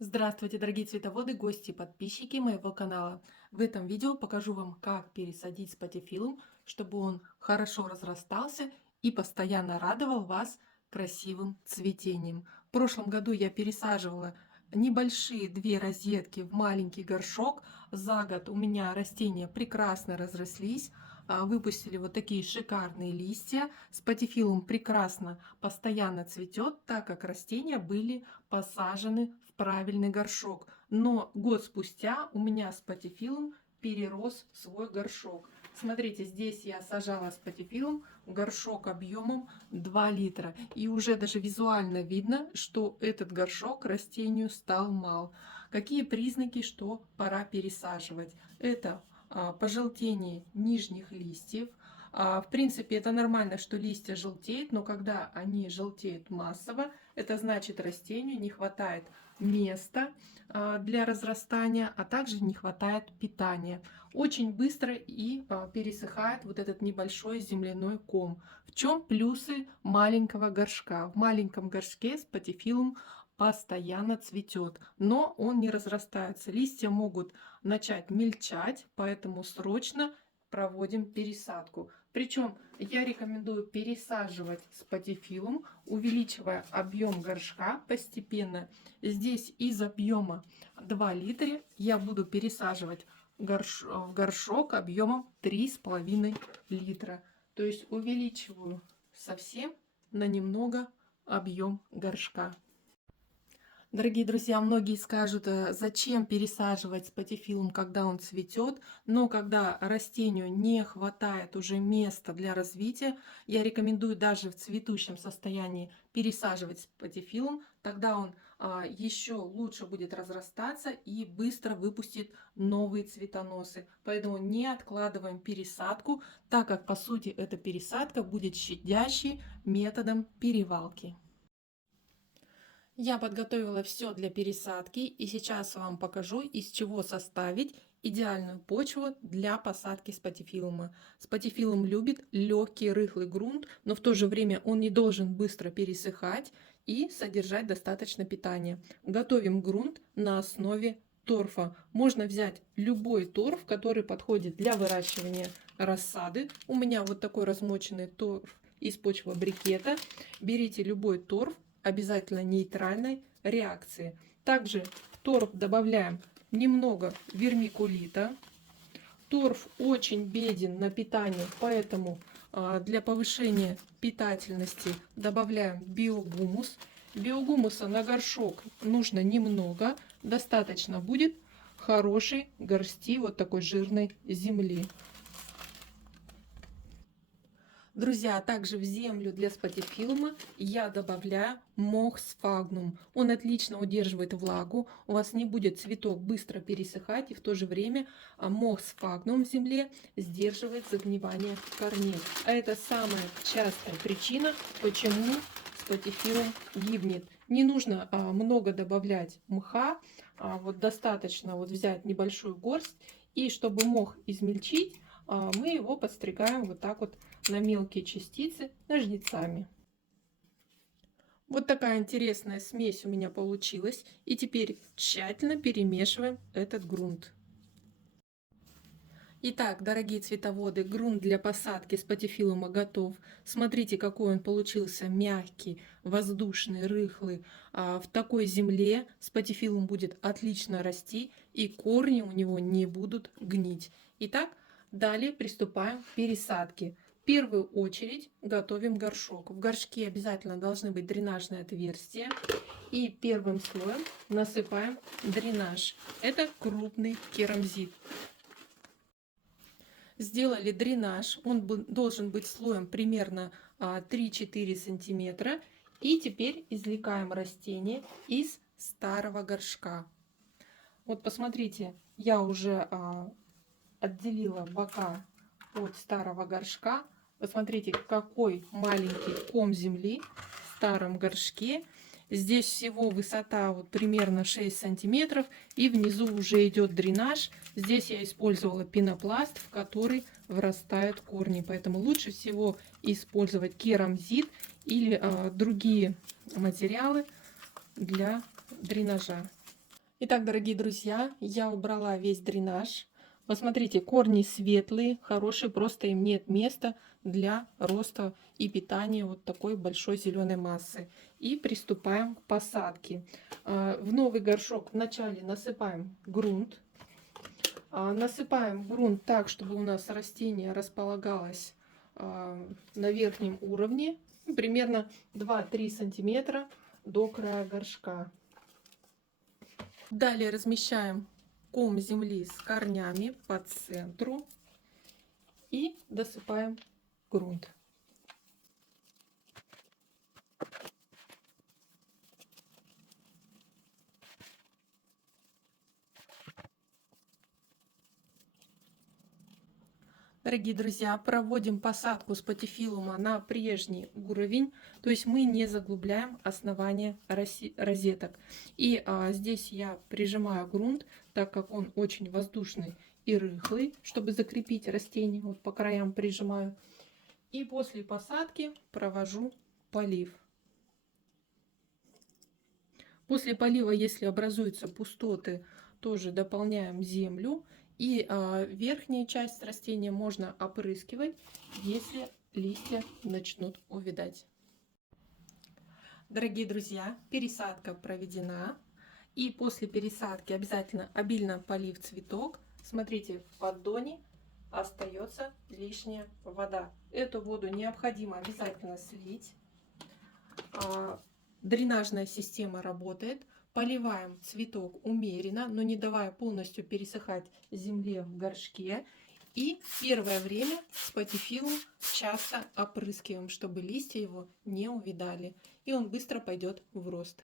Здравствуйте, дорогие цветоводы, гости и подписчики моего канала. В этом видео покажу вам, как пересадить спатифилум, чтобы он хорошо разрастался и постоянно радовал вас красивым цветением. В прошлом году я пересаживала небольшие две розетки в маленький горшок. За год у меня растения прекрасно разрослись, выпустили вот такие шикарные листья. Спатифилум прекрасно постоянно цветет, так как растения были посажены в правильный горшок. Но год спустя у меня спатифилум перерос в свой горшок. Смотрите, здесь я сажала спатифилум в горшок объемом 2 литра. И уже даже визуально видно, что этот горшок растению стал мал. Какие признаки, что пора пересаживать? Это пожелтение нижних листьев. В принципе, это нормально, что листья желтеют, но когда они желтеют массово, это значит, растению не хватает места для разрастания, а также не хватает питания. Очень быстро и пересыхает вот этот небольшой земляной ком. В чем плюсы маленького горшка? В маленьком горшке спатифилум постоянно цветет, но он не разрастается. Листья могут начать мельчать, поэтому срочно проводим пересадку. Причем я рекомендую пересаживать спатифилум, увеличивая объем горшка постепенно. Здесь из объема 2 литра я буду пересаживать в горшок объемом 3,5 литра. То есть увеличиваю совсем на немного объем горшка. Дорогие друзья, многие скажут, зачем пересаживать спатифилум, когда он цветет, но когда растению не хватает уже места для развития, я рекомендую даже в цветущем состоянии пересаживать спатифилум, тогда он еще лучше будет разрастаться и быстро выпустит новые цветоносы. Поэтому не откладываем пересадку, так как по сути эта пересадка будет щадящей методом перевалки. Я подготовила все для пересадки и сейчас вам покажу, из чего составить идеальную почву для посадки спатифилума. Спатифилум любит легкий рыхлый грунт, но в то же время он не должен быстро пересыхать и содержать достаточно питания. Готовим грунт на основе торфа. Можно взять любой торф, который подходит для выращивания рассады. У меня вот такой размоченный торф из почвобрикета. Берите любой торф, обязательно нейтральной реакции. Также в торф добавляем немного вермикулита. Торф очень беден на питание, поэтому для повышения питательности добавляем биогумус. Биогумуса на горшок нужно немного, достаточно будет хорошей горсти вот такой жирной земли. Друзья, также в землю для спатифилума я добавляю мох сфагнум. Он отлично удерживает влагу, у вас не будет цветок быстро пересыхать, и в то же время мох сфагнум в земле сдерживает загнивание корней. А это самая частая причина, почему спатифилум гибнет. Не нужно много добавлять мха, вот достаточно вот взять небольшую горсть, и чтобы мох измельчить, мы его подстригаем вот так вот на мелкие частицы ножницами. Вот такая интересная смесь у меня получилась. И теперь тщательно перемешиваем этот грунт. Итак, дорогие цветоводы, грунт для посадки спатифилума готов. Смотрите, какой он получился мягкий, воздушный, рыхлый. В такой земле спатифилум будет отлично расти, и корни у него не будут гнить. Итак, далее приступаем к пересадке. В первую очередь готовим горшок. В горшке обязательно должны быть дренажные отверстия. И первым слоем насыпаем дренаж. Это крупный керамзит. Сделали дренаж, он должен быть слоем примерно 3-4 сантиметра. И теперь извлекаем растение из старого горшка. Вот посмотрите, я уже отделила бока от старого горшка. Посмотрите, какой маленький ком земли в старом горшке. Здесь всего высота вот примерно 6 сантиметров, и внизу уже идет дренаж. Здесь я использовала пенопласт, в который врастают корни, поэтому лучше всего использовать керамзит или другие материалы для дренажа. Итак, дорогие друзья, я убрала весь дренаж. Посмотрите, корни светлые, хорошие, просто им нет места для роста и питания вот такой большой зеленой массы. И приступаем к посадке. В новый горшок вначале насыпаем грунт. Насыпаем грунт так, чтобы у нас растение располагалось на верхнем уровне, примерно 2-3 сантиметра до края горшка. Далее размещаем ком земли с корнями по центру и досыпаем грунт. Дорогие друзья, проводим посадку спатифилума на прежний уровень, то есть мы не заглубляем основание розеток. И здесь я прижимаю грунт, так как он очень воздушный и рыхлый, чтобы закрепить растение, вот по краям прижимаю. И после посадки провожу полив. После полива, если образуются пустоты, тоже дополняем землю. И верхняя часть растения можно опрыскивать, если листья начнут увядать. Дорогие друзья, пересадка проведена. И после пересадки обязательно обильно полив цветок. Смотрите, в поддоне остается лишняя вода. Эту воду необходимо обязательно слить. Дренажная система работает. Поливаем цветок умеренно, но не давая полностью пересыхать земле в горшке. И первое время спатифилум часто опрыскиваем, чтобы листья его не увядали. И он быстро пойдет в рост.